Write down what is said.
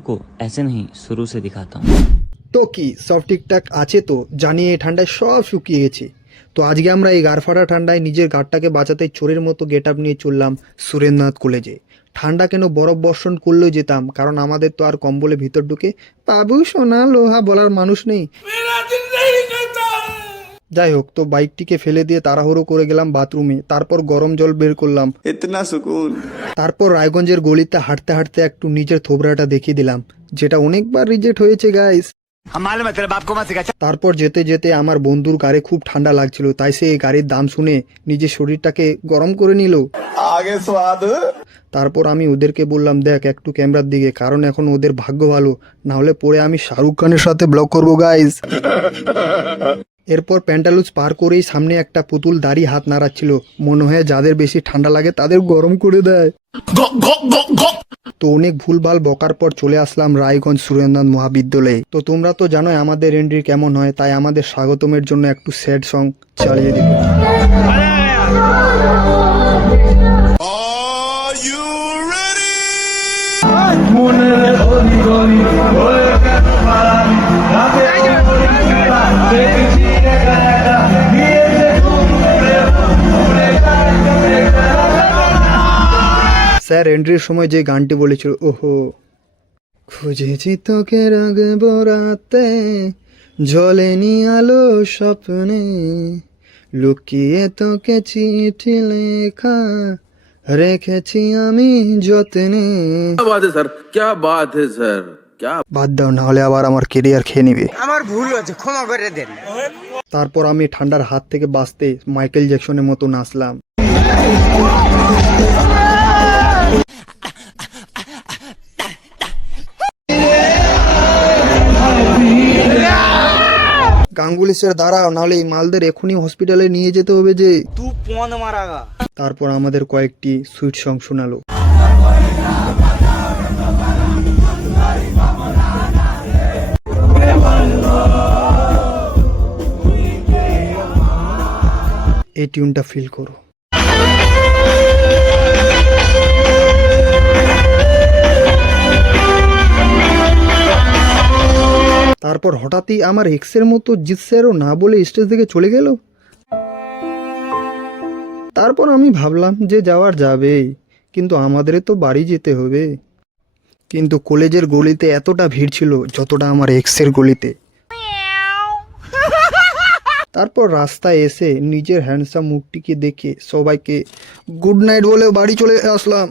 को ऐसे नहीं शुरू से दिखाता हूँ। তো কি সব ঠিকঠাক আছে তো? জানি এই ঠান্ডায় সব শুকিয়ে গেছে। তো আজকে আমরা এই গাড়ফাটা ঠান্ডায় নিজের গাড়টাকে বাঁচাতে চোরের মতো গেট আপ নিয়ে চললাম সুরেন্দ্রনাথ কলেজে। ঠান্ডা কেন বরফ বর্ষণ করলেও যেতাম, কারণ আমাদের তো আর কম্বলে ভিতর ঢুকে বাবু সোনা লোহা বলার মানুষ নেই। যাই হোক, তো বাইকটিকে ফেলে দিয়ে তাড়াহুড়ো করে গেলাম বাথরুমে, তারপর গরম জল বের করলাম। इतना सुकून। তারপর রায়গঞ্জের গলিতে হাঁটতে হাঁটতে একটু নিজের থোবরাটা দেখিয়ে দিলাম, যেটা অনেকবার রিজেক্ট হয়েছে গাইস। তারপর যেতে যেতে আমার বন্ধুর গাড়ি খুব ঠান্ডা লাগছিল, তাই সে এই গাড়ির দাম শুনে নিজের শরীরটাকে গরম করে নিল। आगे स्वाद। তারপর আমি ওদেরকে বললাম, দেখ একটু ক্যামেরার দিকে, কারণ এখন ওদের ভাগ্য ভালো, না হলে পরে আমি শাহরুখ খানের সাথে ব্লগ করবো গাইস। এরপর প্যান্টালুজ পার করেই সামনে একটা পুতুল দাঁড়িয়ে হাত নাড়াচ্ছিল, মনে হয় যাদের বেশি ঠান্ডা লাগে তাদের গরম করে দেয়। তো অনেক ভুলভাল বকার পর চলে আসলাম রায়গঞ্জ সুরেন্দ্রনাথ মহাবিদ্যালয়ে। তো তোমরা তো জানোই আমাদের এন্ট্রি কেমন হয়, তাই আমাদের স্বাগতমের জন্য একটু স্যাড সং চালিয়ে দিব। স্যার এন্ট্রির সময় যে গানটি বলেছিল, ওহো খুঁজেছি তোকে রাগবো রাতে, জ্বলেনি আলো স্বপ্নে, লুকিয়ে তোকে চিঠি লেখা রেখেছি আমি যত্নে। क्या बात है सर, क्या বাদ দাও, না হলে আবার আমার কেরিয়ার খেয়ে নিবে। আমার ভুল হয়েছে, ক্ষমা করে দেন। তারপর আমি ঠান্ডার হাত থেকে বাঁচতে মাইকেল জ্যাকসনের মতো নাচলাম। গাঙ্গুলি স্যার দাঁড়াও, নাহলে এই মালদের এখনই হসপিটালে নিয়ে যেতে হবে যে। তুই পন মারাগা। তারপর আমাদের কয়েকটি সুইট সং শোনালো। এই টিউনটা ফিল করো। তারপর হঠাৎই আমার এক্সের মতো জিৎ স্যারও না বলে স্টেজ থেকে চলে গেল। তারপর আমি ভাবলাম যে যাওয়ার যাবেই, কিন্তু আমাদের তো বাড়ি যেতে হবে। কিন্তু কলেজের গলিতে এতটা ভিড় ছিল যতটা আমার এক্সের গলিতে। তারপর রাস্তায় এসে নিজের হ্যান্ডসাম মুখটিকে দেখে সবাইকে গুড নাইট বলে বাড়ি চলে আসলাম।